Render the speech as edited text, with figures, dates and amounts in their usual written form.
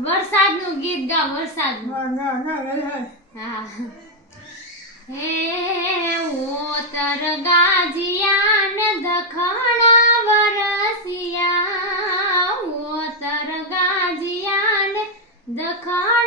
વરસાદનું ગીત ગાઓ વરસાદનું ના હા હે ઓતર ગાજિયા ને દખણા વરસિયા ઓતર ગાજિયા ને દખણા